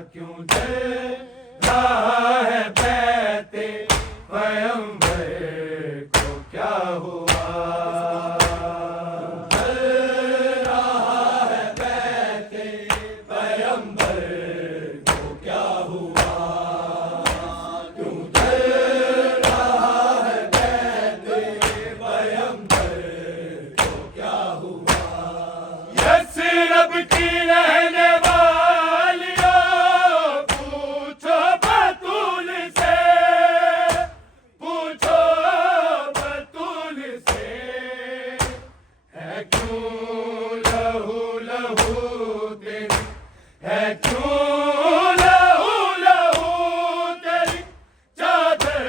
क्यों जल रहा है बैते पैगंबर को क्या हुआ। जल रहा है बैते पैगंबर को क्या हुआ। क्यों जल रहा है बैते पैगंबर को क्या हुआ। यस्रब की रहने है क्यों लहू लहू तेरी चादर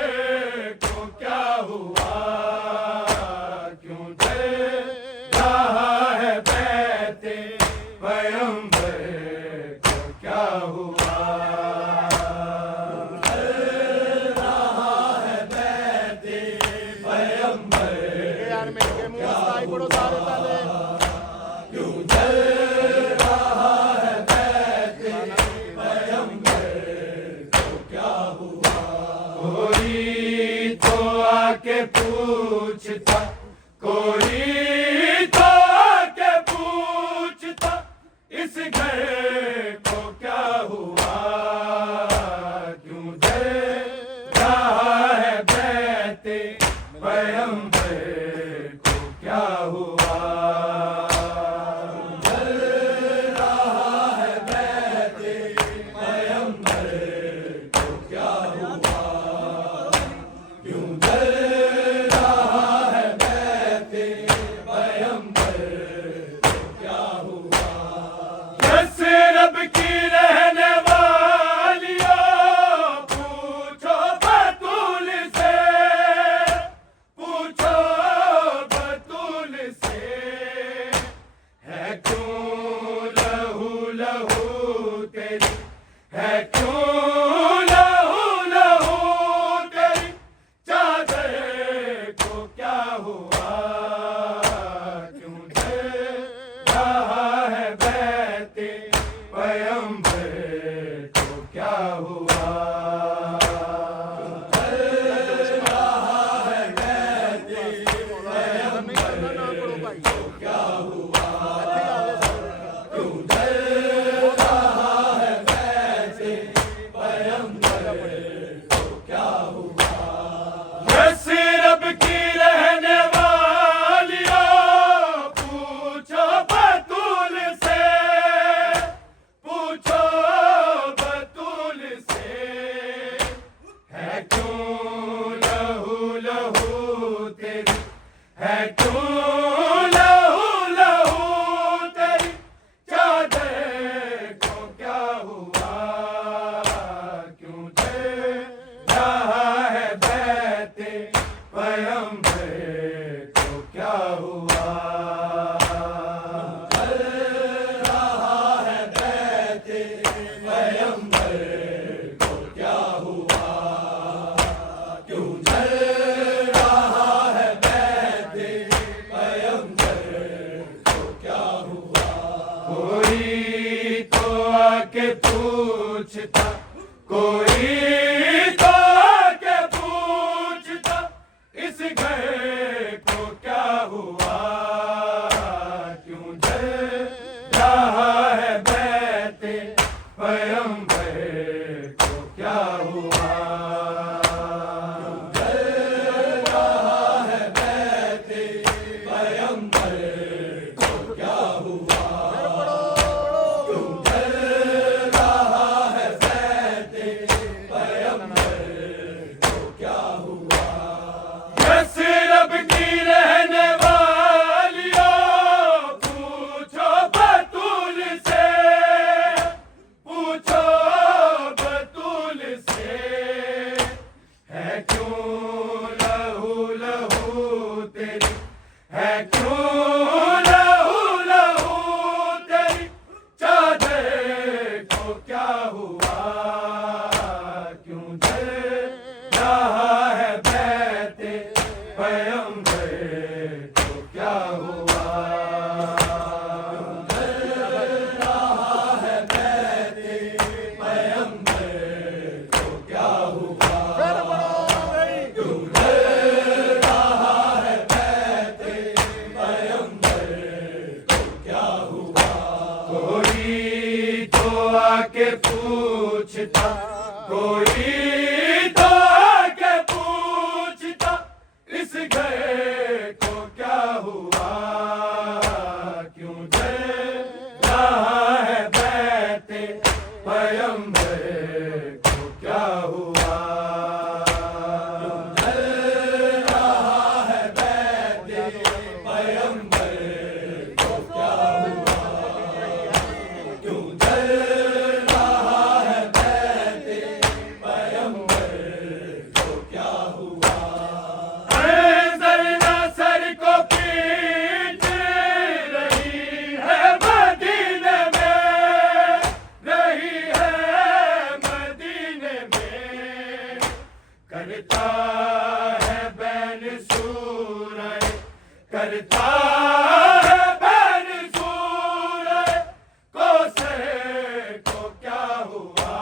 को क्या हुआ। क्यों जल रहा है बैते पैगंबर को क्या हुआ। जल रहा है बैते पैगंबर को क्या हुआ। क्यों जल के पूछता कोई तो आके पूछता इस घर को क्या हुआ। क्यों जल रहा है बैते पैगंबर को क्या हुआ। जल रहा है बैते पैगंबर को क्या हुआ। क्यों जल यस्रब की रहने वालियों पूछो बतूल से। पूछो बतूल से है क्यों लहू लहू तेरी। है क्यों लहू लहू तेरी चादर को क्या हुआ। क्यों जल रहा है बैते पैगंबर को क्या हुआ। जल रहा है बैते पैगंबर को क्या हुआ। क्यों जल रहा है बैते पैगंबर को क्या हुआ। यस्रब की रहने वालियों पूछो बतूल से। पूछो बतूल से है क्यों लहू लहू तेरी। है क्यों लहू लहू तेरी चादर को क्या हुआ। क्यों जल रहा है बैते पैगंबर को क्या हुआ। जल रहा है बैते पैगंबर को क्या हुआ। क्यों जल रहा है बैते पैगंबर को क्या हुआ। कोई तो आके पूछता कोई तो आके पूछता इस घर को क्या हुआ। क्यों जल रहा है बैते पैगंबर को क्या हुआ। जल रहा है बैते पैगंबर को क्या हुआ। क्यों जल रहा है बैते पैगंबर को क्या हुआ। यस्रब की रहने वालियों पूछो बतूल से। पूछो बतूल से है क्यों लहू लहू तेरी। है क्यों लहू लहू तेरी चादर को क्या हुआ। क्यों जल रहा है बैते पैगंबर को क्या हुआ। जल रहा है बैते पैगंबर पूछता, कोई तो आके पूछता, इस घर को क्या हुआ, क्यों जल रहा है बैते पैगंबर को क्या हुआ। करता है बैन सूरज, करता है बैन सूरज, कोसे को क्या हुआ,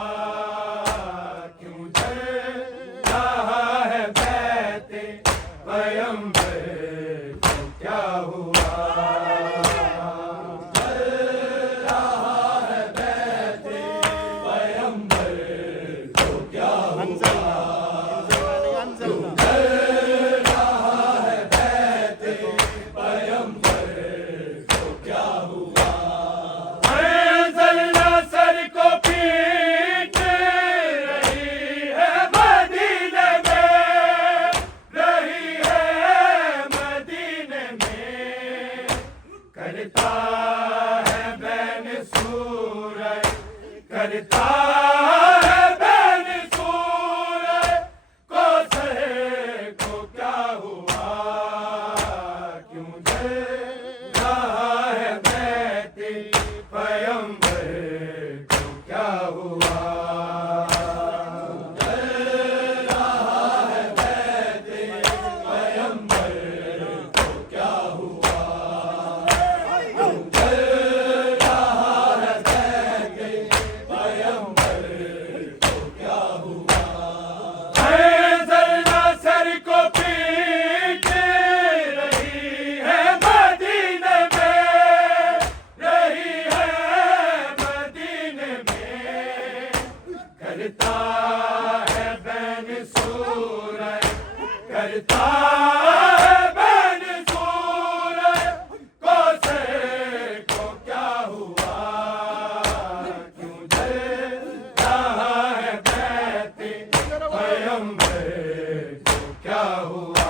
क्यों जल रहा है बैते पैगंबर को क्या हुआ। करता है बैन सूरज, करता है बैन सूरज, कोसे को क्या हुआ, क्यों जल रहा है बैते पैगंबर को क्या हुआ। करता है बैन सूरज, करता है बैन सूरज, कोसे को क्या हुआ, क्यों जल रहा है बैते पैगंबर को क्या हुआ।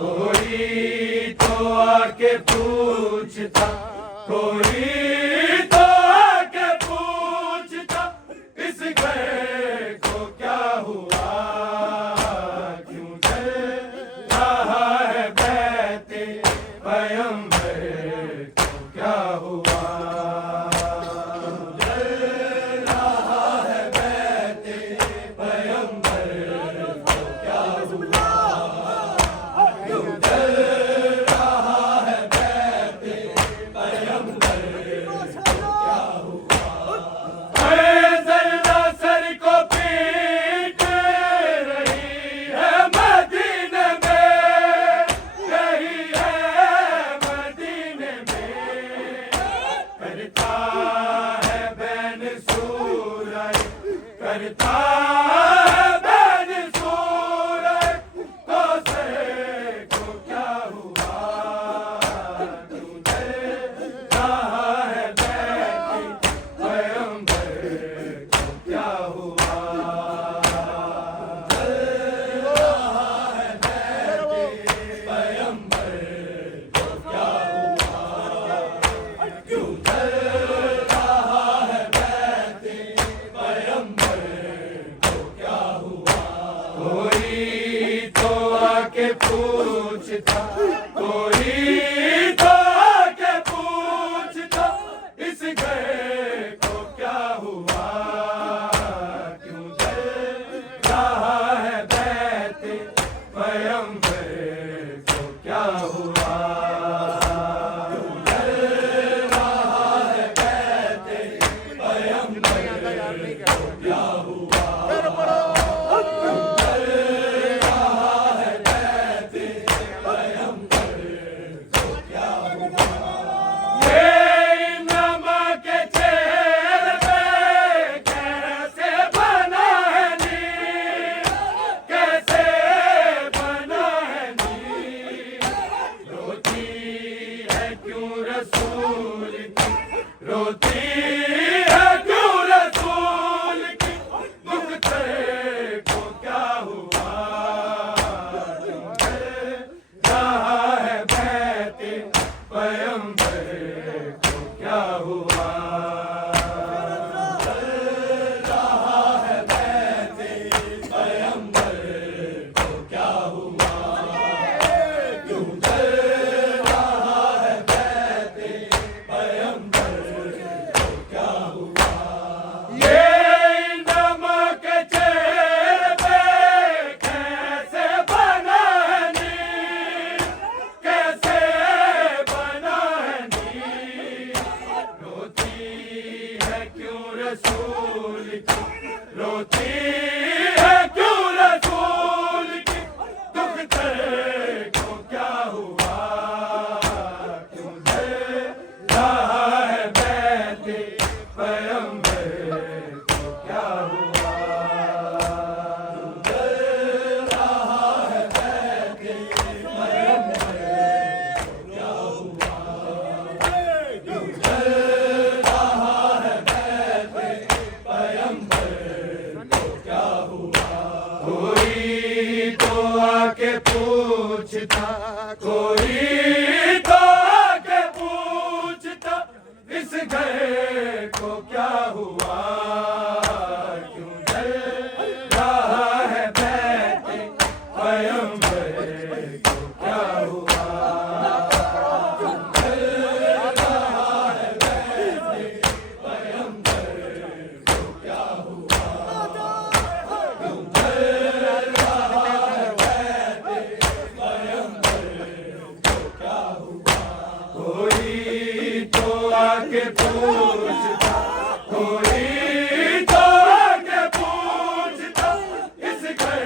कोई तो आके पूछता, कोई तो आके पूछता, इस घर को क्या हुआ, क्यों जल रहा है बैते पैगंबर को क्या हुआ। करता है बैन सूरज, करता है बैन सूरज, कोसे को क्या हुआ, क्यों जल रहा है बैते पैगंबर को क्या हुआ। कोई तो आके पूछता, कोई तो आके पूछता, इस घर को क्या हुआ, क्यों जल रहा है बैते पैगंबर को क्या हुआ। क्यों जल रहा है बैते रसूल की, रोती है क्यों रसूल की, दुख तेरे को क्या हुआ, क्यों दे रहा है बैठे पैगंबर को क्या हुआ, क्यों दे रहा है बैठे पैगंबर को क्या हुआ, क्यों दे रहा है बैठे पैगंबर को क्या हुआ। कोई तो आके पूछता, कोई तो आके पूछता, इस घर को क्या हुआ, क्यों डर रहा है बैठे पैगंबर को क्या हुआ, क्यों डर रहा है बैठे पैगंबर को क्या हुआ, क्यों डर रहा है बैठे पैगंबर को क्या हुआ। कोई तो आके पूछता, कोई तो आके पूछता, इस घर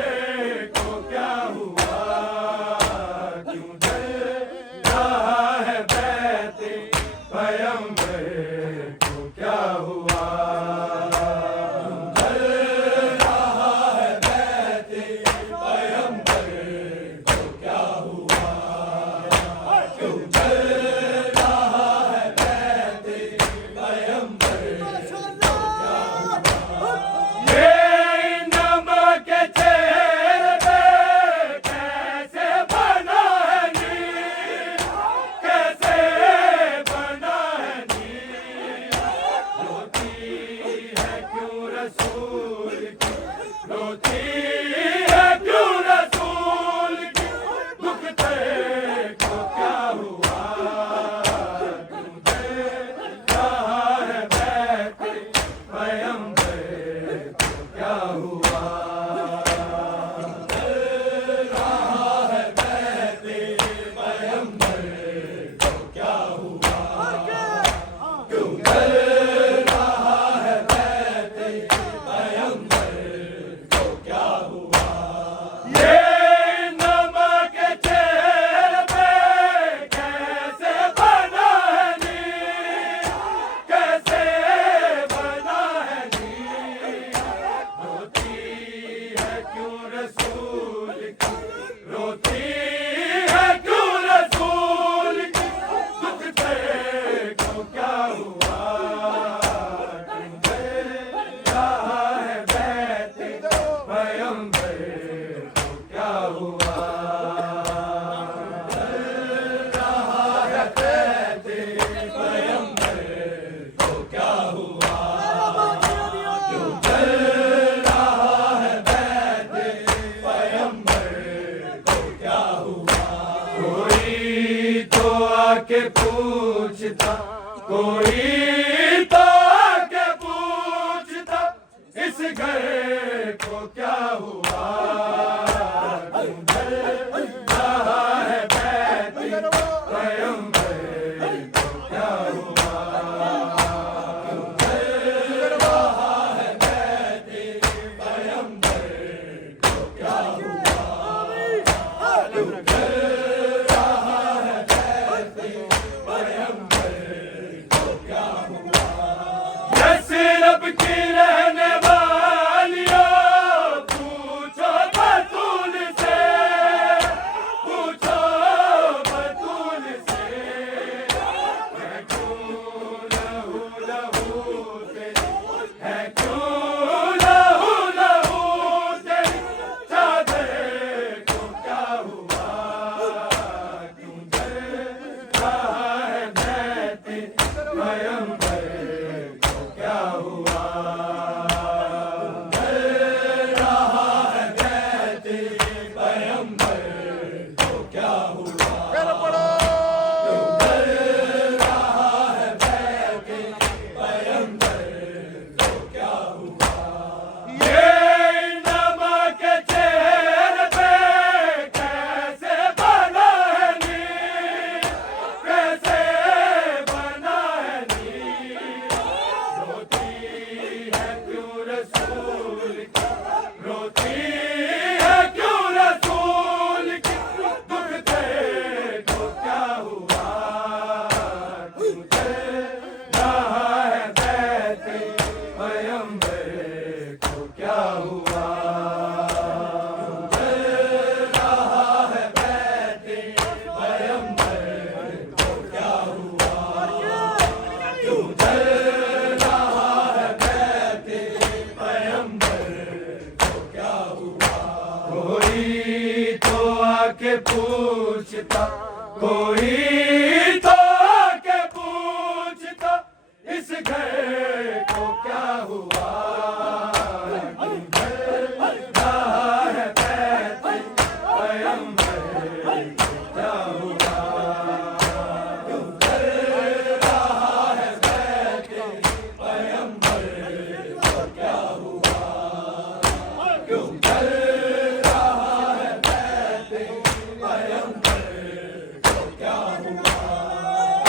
को क्या हुआ, क्यों डर रहा है बैठे पैगंबर को क्या हुआ, क्यों डर रहा है बैठे पैगंबर को क्या हुआ, क्यों डर रहा है बैठे पैगंबर को क्या हुआ। ये नमक चेहरे पे कैसे बना है नीर, कैसे बना है नीर, रोती है क्यों रसूल की, रोती है क्यों रसूल की, दुख तेरे को क्या हुआ, क्यों दे रहा है बैठे पैगंबर को क्या हुआ, दे रहा है बैठे पैगंबर को क्या हुआ, क्यों दे रहा है बैठे पैगंबर को क्या हुआ। ये नमक चेहरे पे कैसे बना है नीर, कैसे बना है नीर, रोती है क्यों रसूल की, रोती है क्यों रसूल की, दुख तेरे को क्या हुआ, क्यों दे रहा है बैठे पैगंबर को क्या हुआ, दे रहा है बैठे पैगंबर को क्या हुआ, क्यों दे रहा है बैठे पैगंबर को क्या हुआ। कोई तो आके पूछता, कोई तो आके पूछता, इस घर को क्या हुआ, क्यों डर रहा है बैठे पैगंबर को क्या हुआ, क्यों डर रहा है बैठे पैगंबर को क्या हुआ, क्यों डर रहा है बैठे पैगंबर को क्या हुआ। यसरब की रहने वालियों, पूछो बतूल से, पूछो बतूल से, है क्यों लहू लहू तेरी, है क्यों लहू लहू तेरी, चादर को क्या हुआ, क्यों डर रहा है बैठे पैगंबर को क्या हुआ, आके पूछता, कोई तो आके पूछता, इस घर को क्या हुआ, क्यों जल रहा है बैत पैगंबर को क्या हुआ, क्यों जल रहा है बैत पैगंबर को क्या हुआ, क्यों जल रहा है बैत पैगंबर को क्या हुआ।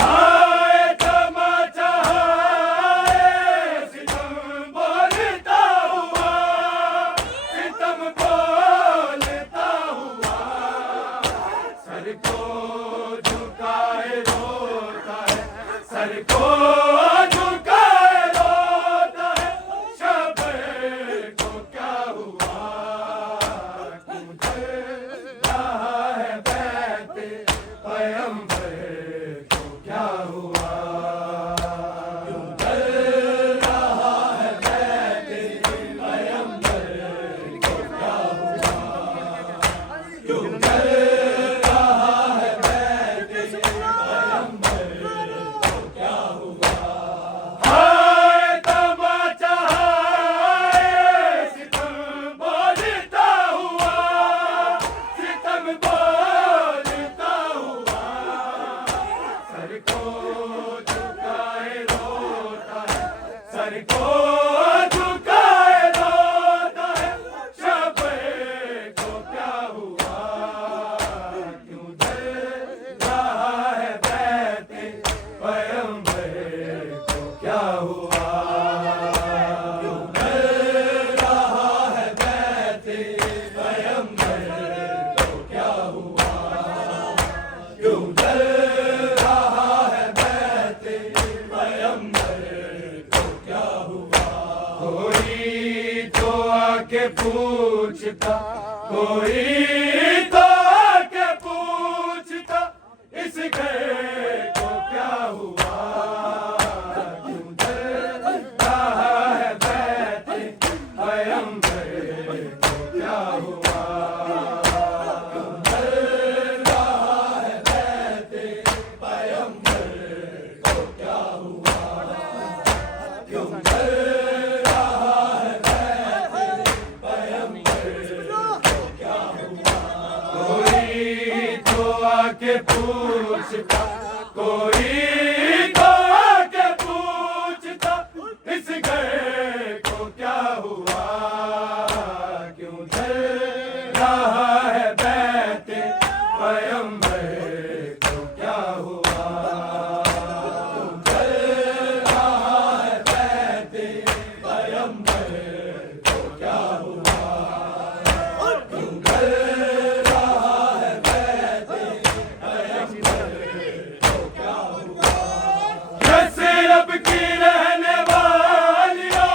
आए तमाचा आए सितम बोलता हुआ, सितम बोलता हुआ, सर को झुकाए रोता है, सर को झुकाए रोता है, शब को क्या हुआ, क्यों जल रहा है बैत पैगंबर को क्या हुआ, क्यों जल रहा है बैत पैगंबर को क्या हुआ, क्यों जल रहा है बैत पैगंबर को क्या हुआ। हाय तमाचा आए सितम बोलता हुआ, सितम बोलता हुआ, सर को झुकाए रोता है, सर को झुकाए रोता है, शब को क्या हुआ, क्यों जल रहा है बैत पैगंबर को क्या हुआ, क्यों जल रहा है बैत पैगंबर को क्या हुआ, क्यों जल रहा है बैत पैगंबर को क्या हुआ। कोई तो आके पूछता, कोई तो आके पूछता, इस घर को क्या हुआ, क्यों जल रहा है बैत पैगंबर को क्या हुआ, क्यों जल रहा है बैत पैगंबर को क्या हुआ, क्यों जल रहा है बैत पैगंबर को क्या हुआ। कोई तो आके पूछता, कोई तो आके पूछता, इस घर को क्या हुआ, क्यों जल रहा है बैत पैगंबर को क्या हुआ, क्यों जल रहा है बैत पैगंबर को क्या हुआ, क्यों जल रहा है बैत पैगंबर को क्या हुआ। कैसे रब की रहने वालियों,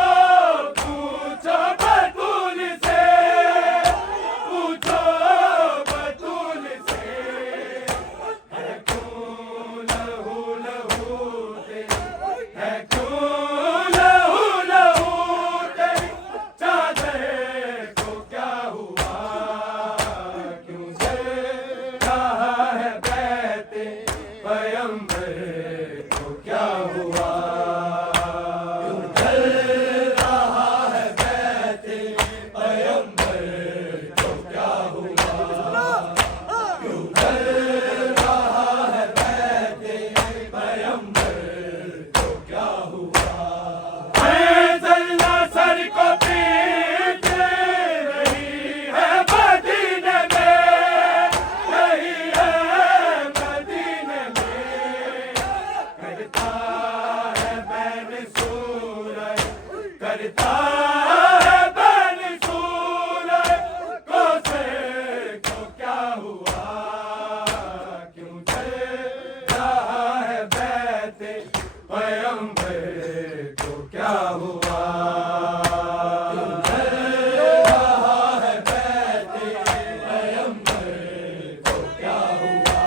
पूछो बतूल से, पूछो बतूल से, है क्यों लहू लहू तेरी, है क्यों लहू लहू तेरी, चादर को क्या हुआ, क्यों जल रहा है बैत पैगंबर को क्या हुआ, क्यों जल रहा है बैत पैगंबर को क्या हुआ, क्यों जल रहा है बैत पैगंबर को क्या हुआ। फैज़ल्ला सर को पीट रही है मदीने में, रही है मदीने में, करता है बैन सूरज, करता है बैन सूरज, कोसे को क्या हुआ, क्यों जल रहा है बैत पैगंबर को क्या हुआ, क्यों जल रहा है बैत पैगंबर को क्या हुआ,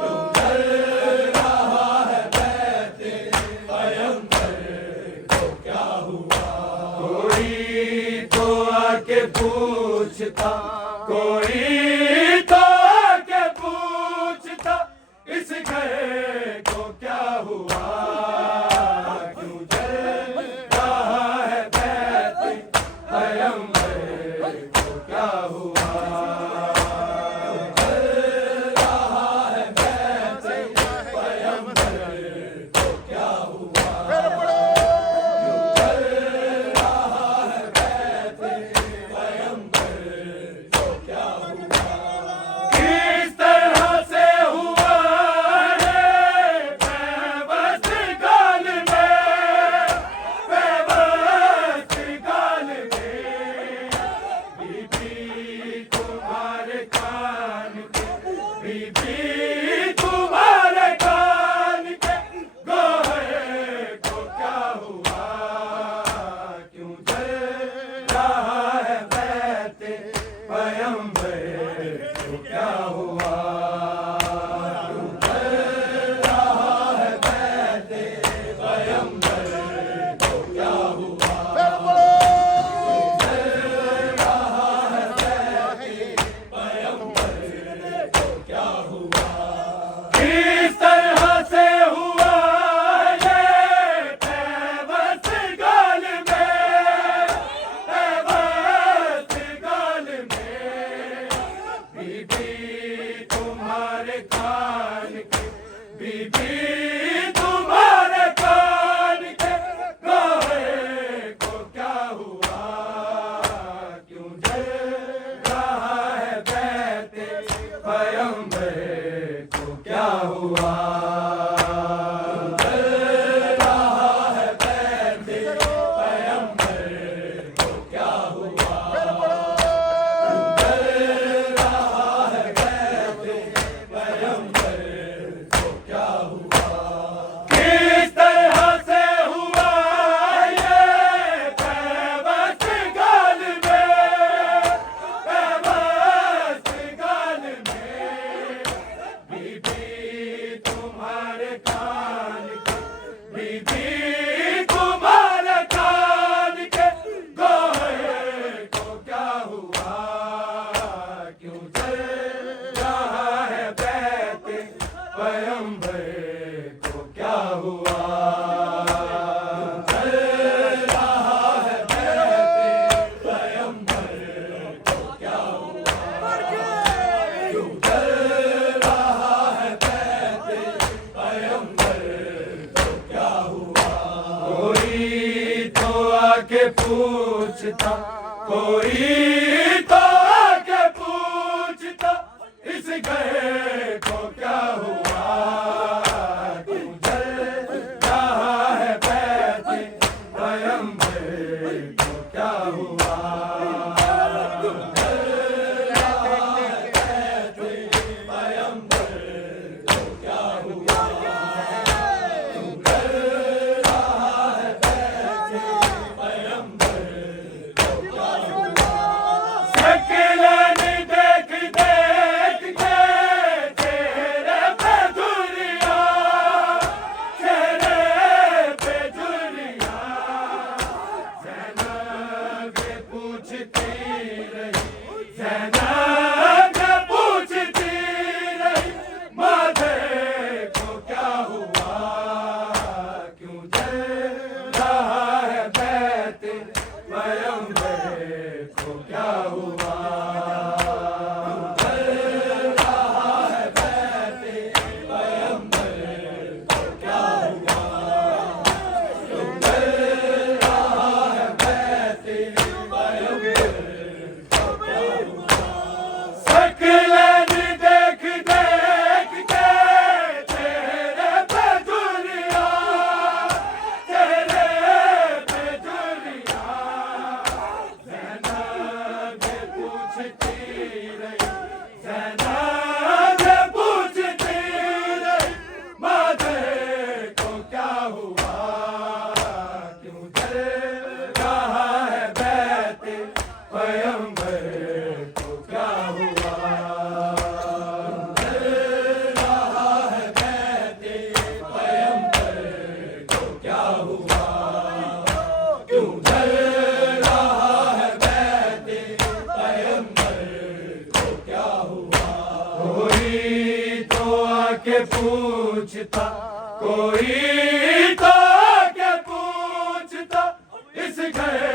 क्यों जल रहा है बैत पैगंबर को क्या हुआ। कोई तो आके पूछता, कोई तो आके पूछता इस घर को क्या हुआ, क्यों जल रहा है बैत पैगंबर को क्या हुआ, जल रहा है बैत पैगंबर को क्या हुआ, क्यों जल रहा है बैत पैगंबर को क्या हुआ, किस तरह से हुआ है बेबस गाल में, बेबस गाल में, बीबी तुम्हारे कान के, बीबी तुम्हारे कान के गोहे को क्या हुआ, क्यों जल रहा है बैत पैगंबर को क्या हुआ, क्यों जल रहा है बैत पैगंबर को क्या हुआ, जल रहा है बैत पैगंबर को क्या हुआ, किस तरह से हुआ ये बेबस गाल में, बेबस गाल में, बीबी तुम्हारे कान के, बीबी तुम्हारे कान के गोहे को क्या हुआ, क्यों जल रहा है बैत पैगंबर को क्या हुआ, जल रहा है बैत पैगंबर को क्या हुआ, जल रहा है बैत पैगंबर को क्या हुआ, किस तरह से हुआ ये बेबस गाल में, बेबस गाल में, बीबी तुम्हारे कान के, बीबी तुम्हारे कान के गोहे को क्या हुआ, क्यों जल रहा है बैत पैगंबर को क्या हुआ, जल रहा है बैत पैगंबर को क्या हुआ, क्यों जल रहा है बैत पैगंबर को क्या हुआ, कोई तो आके पूछता, कोई तो आके पूछता इस घर को क्या हुआ, क्यों जल रहा है बैत पैगंबर को क्या हुआ, क्यों जल रहा है बैत पैगंबर को क्या हुआ, क्यों जल रहा है बैत पैगंबर को क्या हुआ, सकलन देख देख के चेहरे पे झुर्रियां, चेहरे पे झुर्रियां, ज़ैनब ये पूछती रही, ज़ैनब ये पूछती रही, माथे को क्या हुआ, क्यों जल रहा है बैत पैगंबर को क्या हुआ, जल रहा है बैत पैगंबर को क्या हुआ, जल रहा है बैत पैगंबर को क्या हुआ, सकलन देख देख के चेहरे पे झुर्रियां, चेहरे पे झुर्रियां, पूछता, कोई तो क्या पूछता इस घर